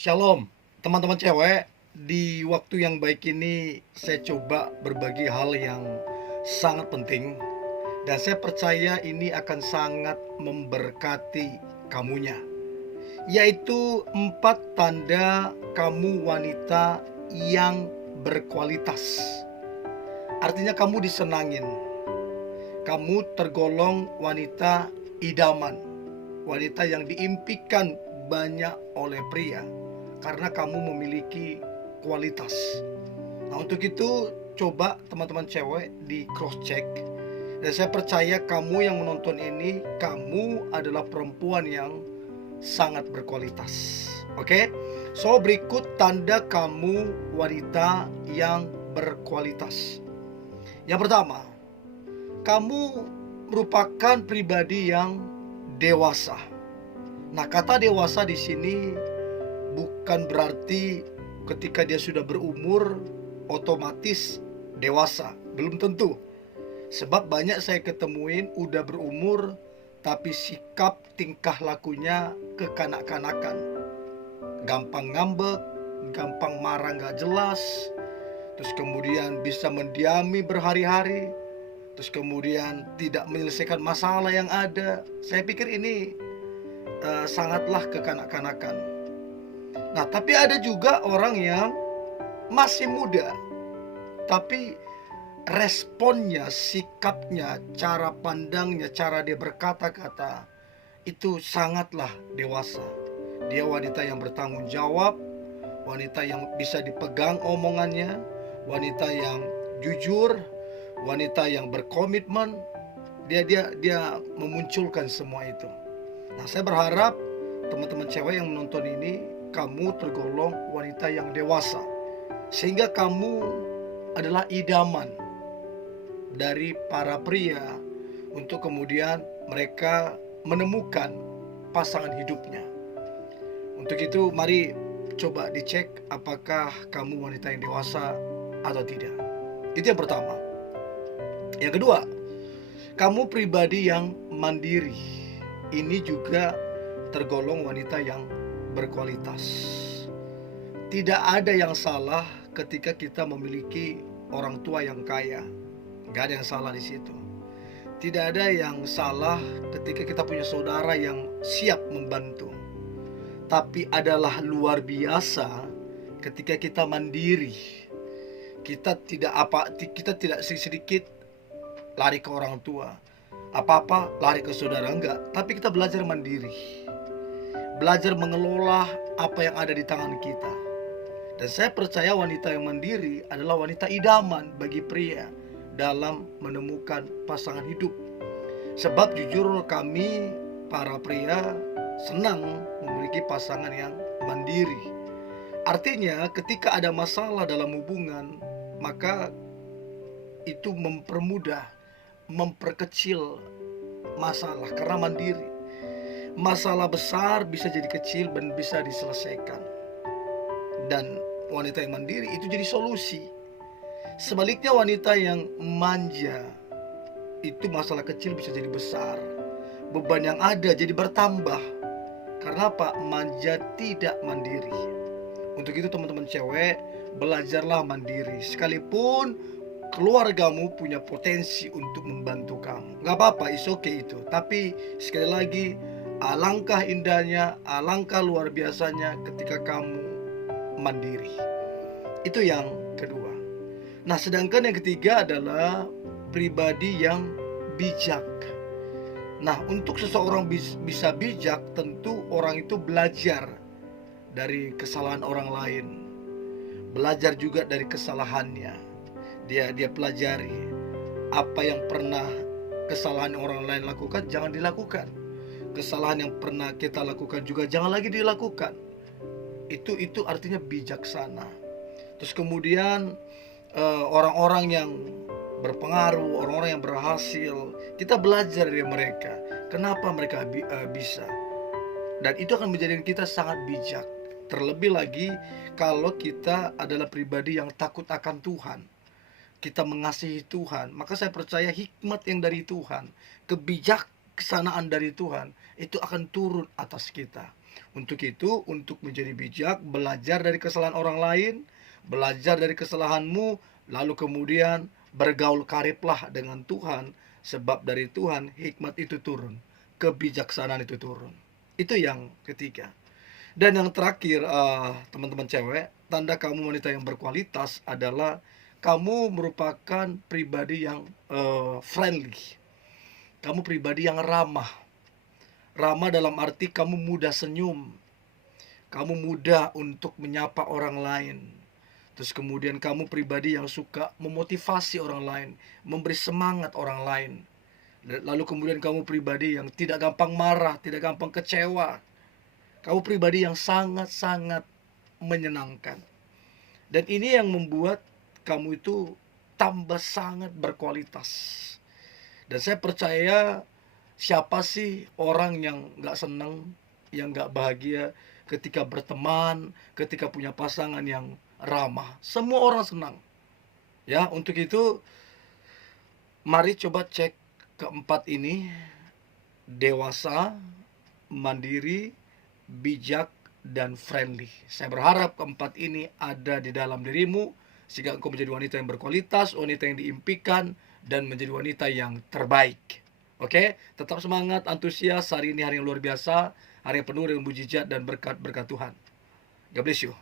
Shalom, teman-teman cewek. Di waktu yang baik ini saya coba berbagi hal yang sangat penting. Dan saya percaya ini akan sangat memberkati kamunya. Yaitu 4 tanda kamu wanita yang berkualitas. Artinya kamu disenangin. Kamu tergolong wanita idaman. Wanita yang diimpikan banyak oleh pria karena kamu memiliki kualitas. Nah, untuk itu coba teman-teman cewek di cross check. Dan saya percaya kamu yang menonton ini, kamu adalah perempuan yang sangat berkualitas. Oke? So, berikut tanda kamu wanita yang berkualitas. Yang pertama, kamu merupakan pribadi yang dewasa. Nah, kata dewasa di sini bukan berarti ketika dia sudah berumur otomatis dewasa. Belum tentu. Sebab banyak saya ketemuin udah berumur tapi sikap tingkah lakunya kekanak-kanakan. Gampang ngambek, gampang marah gak jelas. Terus kemudian bisa mendiami berhari-hari. Terus kemudian tidak menyelesaikan masalah yang ada. Saya pikir ini sangatlah kekanak-kanakan. Nah, tapi ada juga orang yang masih muda, tapi responnya, sikapnya, cara pandangnya, cara dia berkata-kata itu sangatlah dewasa. Dia wanita yang bertanggung jawab, wanita yang bisa dipegang omongannya, wanita yang jujur, wanita yang berkomitmen. Dia memunculkan semua itu. Nah, saya berharap teman-teman cewek yang menonton ini, kamu tergolong wanita yang dewasa. Sehingga kamu adalah idaman dari para pria untuk kemudian mereka menemukan pasangan hidupnya. Untuk itu mari coba dicek apakah kamu wanita yang dewasa atau tidak. Itu yang pertama. Yang kedua, kamu pribadi yang mandiri. Ini juga tergolong wanita yang berkualitas. Tidak ada yang salah ketika kita memiliki orang tua yang kaya. Gak ada yang salah di situ. Tidak ada yang salah ketika kita punya saudara yang siap membantu. Tapi adalah luar biasa ketika kita mandiri. Kita tidak sedikit lari ke orang tua. Apa-apa lari ke saudara, enggak. Tapi kita belajar mandiri. Belajar mengelola apa yang ada di tangan kita. Dan saya percaya wanita yang mandiri adalah wanita idaman bagi pria dalam menemukan pasangan hidup. Sebab jujur kami para pria senang memiliki pasangan yang mandiri. Artinya ketika ada masalah dalam hubungan, maka itu memperkecil masalah karena mandiri. Masalah besar bisa jadi kecil dan bisa diselesaikan. Dan wanita yang mandiri itu jadi solusi. Sebaliknya wanita yang manja, itu masalah kecil bisa jadi besar. Beban yang ada jadi bertambah. Karena apa? Manja tidak mandiri. Untuk itu teman-teman cewek, belajarlah mandiri. Sekalipun keluargamu punya potensi untuk membantu kamu, gak apa-apa, it's okay itu. Tapi sekali lagi, alangkah indahnya, alangkah luar biasanya ketika kamu mandiri. Itu yang kedua. Nah, sedangkan yang ketiga adalah pribadi yang bijak. Nah, untuk seseorang bisa bijak, tentu orang itu belajar dari kesalahan orang lain. Belajar juga dari kesalahannya. Dia pelajari apa yang pernah kesalahan orang lain lakukan, jangan dilakukan. Kesalahan yang pernah kita lakukan juga jangan lagi dilakukan. Itu artinya bijaksana. Terus kemudian orang-orang yang berpengaruh, orang-orang yang berhasil, kita belajar dari mereka. Kenapa mereka bisa? Dan itu akan menjadikan kita sangat bijak. Terlebih lagi kalau kita adalah pribadi yang takut akan Tuhan, kita mengasihi Tuhan, maka saya percaya hikmat yang dari Tuhan, kebijaksanaan dari Tuhan itu akan turun atas kita. Untuk itu, untuk menjadi bijak, belajar dari kesalahan orang lain, belajar dari kesalahanmu, lalu kemudian bergaul kariblah dengan Tuhan, sebab dari Tuhan hikmat itu turun, kebijaksanaan itu turun. Itu yang ketiga. Dan yang terakhir, teman-teman cewek, tanda kamu wanita yang berkualitas adalah kamu merupakan pribadi yang friendly. Kamu pribadi yang ramah. Ramah dalam arti kamu mudah senyum. Kamu mudah untuk menyapa orang lain. Terus kemudian kamu pribadi yang suka memotivasi orang lain, memberi semangat orang lain. Lalu kemudian kamu pribadi yang tidak gampang marah, tidak gampang kecewa. Kamu pribadi yang sangat-sangat menyenangkan. Dan ini yang membuat kamu itu tambah sangat berkualitas. Dan saya percaya, siapa sih orang yang gak senang, yang gak bahagia ketika berteman, ketika punya pasangan yang ramah. Semua orang senang. Ya, untuk itu mari coba cek keempat ini: dewasa, mandiri, bijak, dan friendly. Saya berharap keempat ini ada di dalam dirimu, sehingga engkau menjadi wanita yang berkualitas, wanita yang diimpikan, dan menjadi wanita yang terbaik. Oke, tetap semangat, antusias. Hari ini hari yang luar biasa, hari yang penuh dengan mujizat dan berkat-berkat Tuhan. God bless you.